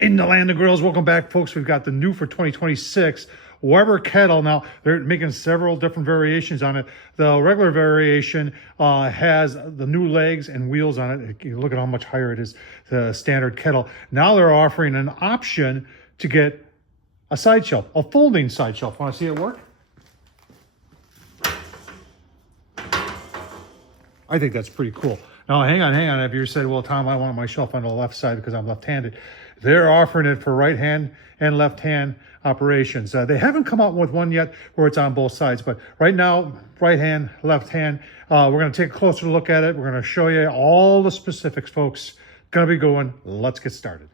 In the land of grills, welcome back, folks. We've got the new for 2026 Weber Kettle. Now, they're making several different variations on it. The regular variation has the new legs and wheels on it. You look at how much higher it is, the standard kettle. Now they're offering an option to get a side shelf, a folding side shelf. Want to see it work? I think that's pretty cool. Now, hang on. If you said, well, Tom, I want my shelf on the left side because I'm left-handed. They're offering it for right hand and left hand operations. They haven't come out with one yet where it's on both sides, but right now, right hand, left hand. We're going to take a closer look at it. We're going to show you all the specifics, folks. Going to be going. Let's get started.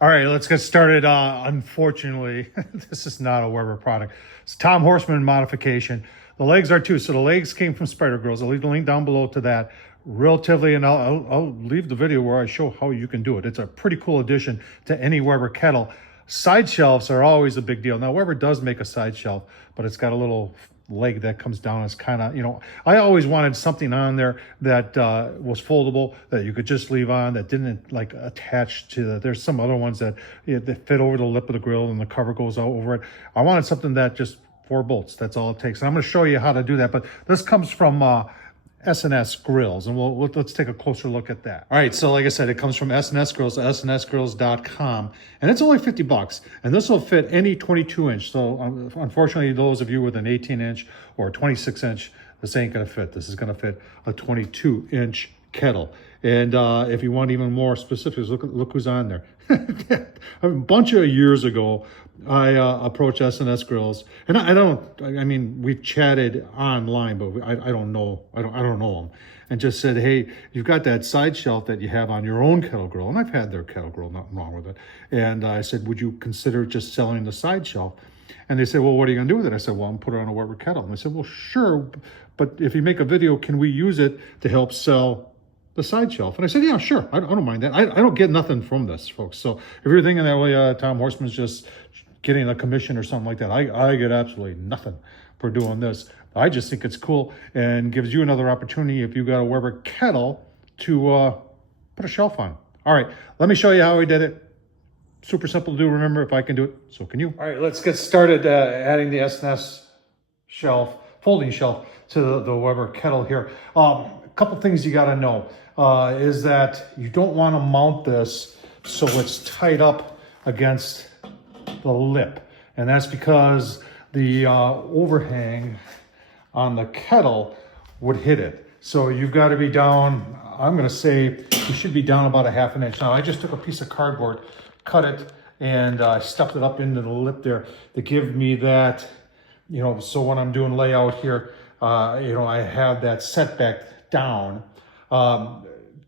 All right, let's get started. Unfortunately, this is not a Weber product. It's a Tom Horsman modification. The legs are too. So the legs came from Spider Grills. I'll leave the link down below to that. Relatively, and I'll leave the video where I show how you can do it. It's a pretty cool addition to any Weber kettle. Side shelves are always a big deal. Now, Weber does make a side shelf, but it's got a little leg that comes down. It's kind of, I always wanted something on there that was foldable, that you could just leave on, that didn't like attach to there's some other ones that that fit over the lip of the grill and the cover goes out over it. I wanted something that just 4 bolts, that's all it takes. And I'm going to show you how to do that, but this comes from S&S Grills, and let's take a closer look at that. All right, so like I said, it comes from S&S Grills, snsgrills.com, and it's only $50, and this will fit any 22-inch. So unfortunately, those of you with an 18-inch or a 26-inch, this ain't gonna fit. This is gonna fit a 22-inch kettle. And if you want even more specifics, look who's on there. A bunch of years ago, I approached S&S Grills, and I mean, we've chatted online, but I don't know them, and just said, hey, you've got that side shelf that you have on your own kettle grill, and I've had their kettle grill, nothing wrong with it. And I said, would you consider just selling the side shelf? And they said, well, what are you gonna do with it? I said, well, I'm put it on a Weber kettle. And they said, well, sure, but if you make a video, can we use it to help sell the side shelf? And I said, yeah, sure. I don't mind that. I don't get nothing from this, folks. So if you're thinking that way, Tom Horsman's just getting a commission or something like that, I get absolutely nothing for doing this. I just think it's cool and gives you another opportunity if you got a Weber kettle to put a shelf on. All right, let me show you how I did it. Super simple to do. Remember, if I can do it, so can you. All right, let's get started adding the S&S shelf, folding shelf, to the Weber kettle here. A couple things you got to know is that you don't want to mount this so it's tight up against the lip, and that's because the overhang on the kettle would hit it. So you've got to be down, I'm going to say you should be down about a ½ inch. Now I just took a piece of cardboard, cut it, and I stuffed it up into the lip there to give me that, so when I'm doing layout here, I have that setback down.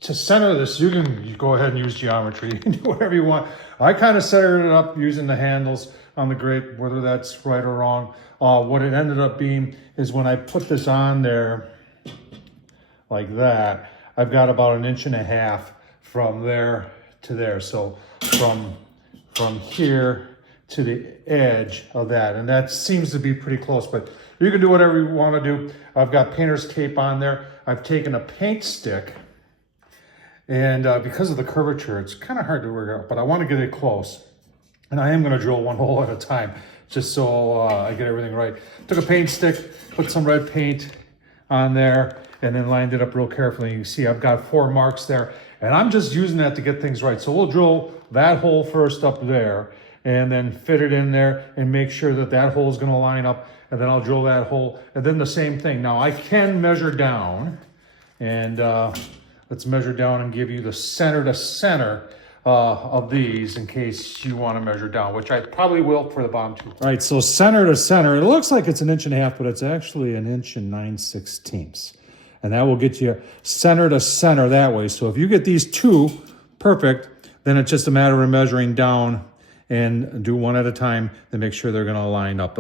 To center this, you can go ahead and use geometry. You can do whatever you want. I kind of centered it up using the handles on the grate, whether that's right or wrong. What it ended up being is when I put this on there like that, I've got about 1.5 inches from there to there. So from here to the edge of that, and that seems to be pretty close, but you can do whatever you want to do. I've got painter's tape on there. I've taken a paint stick, and because of the curvature, it's kind of hard to work out, but I want to get it close. And I am going to drill 1 hole at a time, just so I get everything right. Took a paint stick, put some red paint on there, and then lined it up real carefully. You see I've got 4 marks there, and I'm just using that to get things right. So we'll drill that hole first up there, and then fit it in there and make sure that that hole is going to line up, and then I'll drill that hole, and then the same thing. Now I can measure down, and let's measure down and give you the center to center of these in case you want to measure down, which I probably will for the bottom 2. All right, so center to center, it looks like it's 1.5 inches, but it's actually 1 9/16 inches. And that will get you center to center that way. So if you get these 2 perfect, then it's just a matter of measuring down and do 1 at a time to make sure they're going to line up.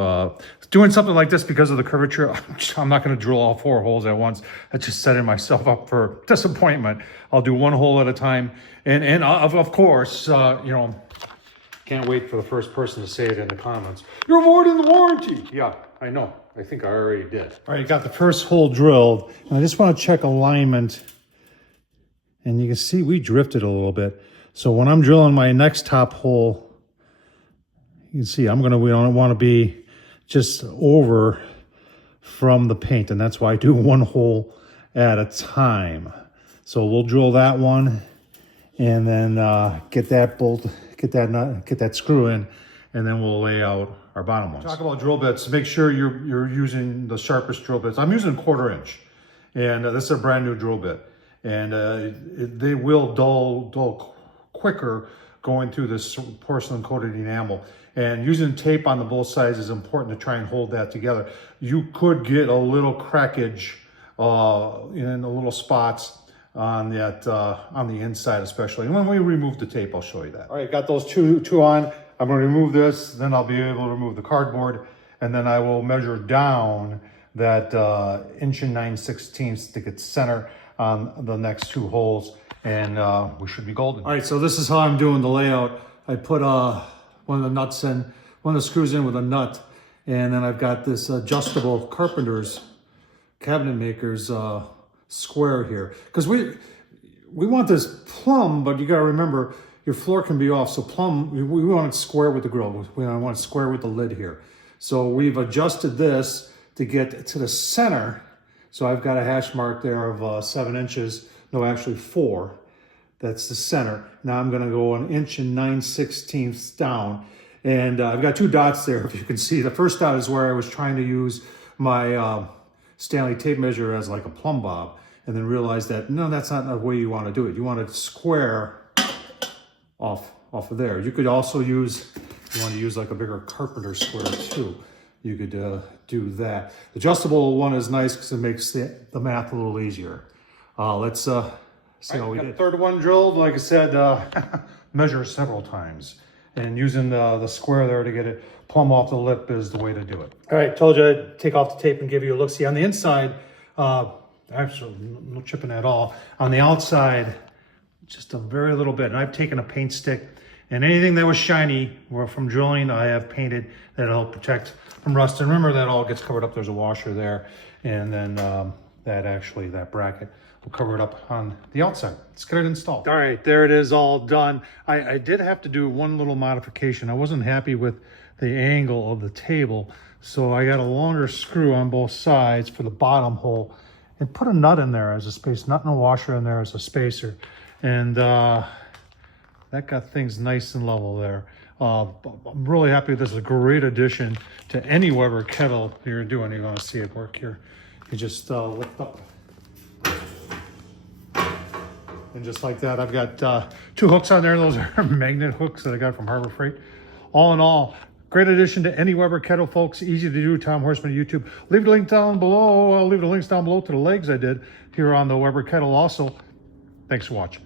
Doing something like this because of the curvature, I'm not going to drill all 4 holes at once. That's just setting myself up for disappointment. I'll do 1 hole at a time. And of course, can't wait for the first person to say it in the comments. You're avoiding the warranty. Yeah, I know. I think I already did. All right, got the first hole drilled. And I just want to check alignment. And you can see we drifted a little bit. So when I'm drilling my next top hole, you can see we don't want to be just over from the paint, and that's why I do one hole at a time. So we'll drill that one, and then get that bolt, get that nut, get that screw in, and then we'll lay out our bottom ones. Talk about drill bits. Make sure you're using the sharpest drill bits. I'm using 1/4 inch, and this is a brand new drill bit, and they will dull quicker going through this porcelain coated enamel. And using tape on the both sides is important to try and hold that together. You could get a little crackage in the little spots on that on the inside, especially. And when we remove the tape, I'll show you that. All right, got those two on. I'm going to remove this, then I'll be able to remove the cardboard, and then I will measure down that 1 9/16 to get center on the next 2 holes, and we should be golden. All right, so this is how I'm doing the layout. I put one of the nuts in, one of the screws in with a nut, and then I've got this adjustable carpenter's cabinet maker's square here, because we want this plumb, but you got to remember your floor can be off. So plumb, we want it square with the grill. We want it square with the lid here. So we've adjusted this to get to the center. So I've got a hash mark there of 7 inches. No, actually 4. That's the center. Now I'm going to go 1 9/16 down, and I've got 2 dots there. If you can see, the first dot is where I was trying to use my Stanley tape measure as like a plumb bob, and then realized that no, that's not the way you want to do it. You want it square off of there. You could also use, if you want to use like a bigger carpenter square too, you could do that. The adjustable one is nice because it makes the math a little easier. Let's see how we did. Third one drilled, like I said, measure several times, and using the square there to get it plumb off the lip is the way to do it. All right, told you I'd take off the tape and give you a look. See, on the inside, actually no chipping at all. On the outside, just a very little bit. And I've taken a paint stick, and anything that was shiny or from drilling, I have painted that'll help protect from rust. And remember, that all gets covered up. There's a washer there, and then that bracket will cover it up on the outside. Let's get it installed. All right, there it is, all done. I did have to do one little modification. I wasn't happy with the angle of the table, so I got a longer screw on both sides for the bottom hole and put a nut in there as a space, nut and a washer in there as a spacer. And that got things nice and level there. I'm really happy. This is a great addition to any Weber kettle you're doing. You're going to see it work here. You just lift up. And just like that, I've got 2 hooks on there. Those are magnet hooks that I got from Harbor Freight. All in all, great addition to any Weber kettle, folks. Easy to do. Tom Horsman YouTube. Leave the link down below. I'll leave the links down below to the legs I did here on the Weber kettle also. Thanks for watching.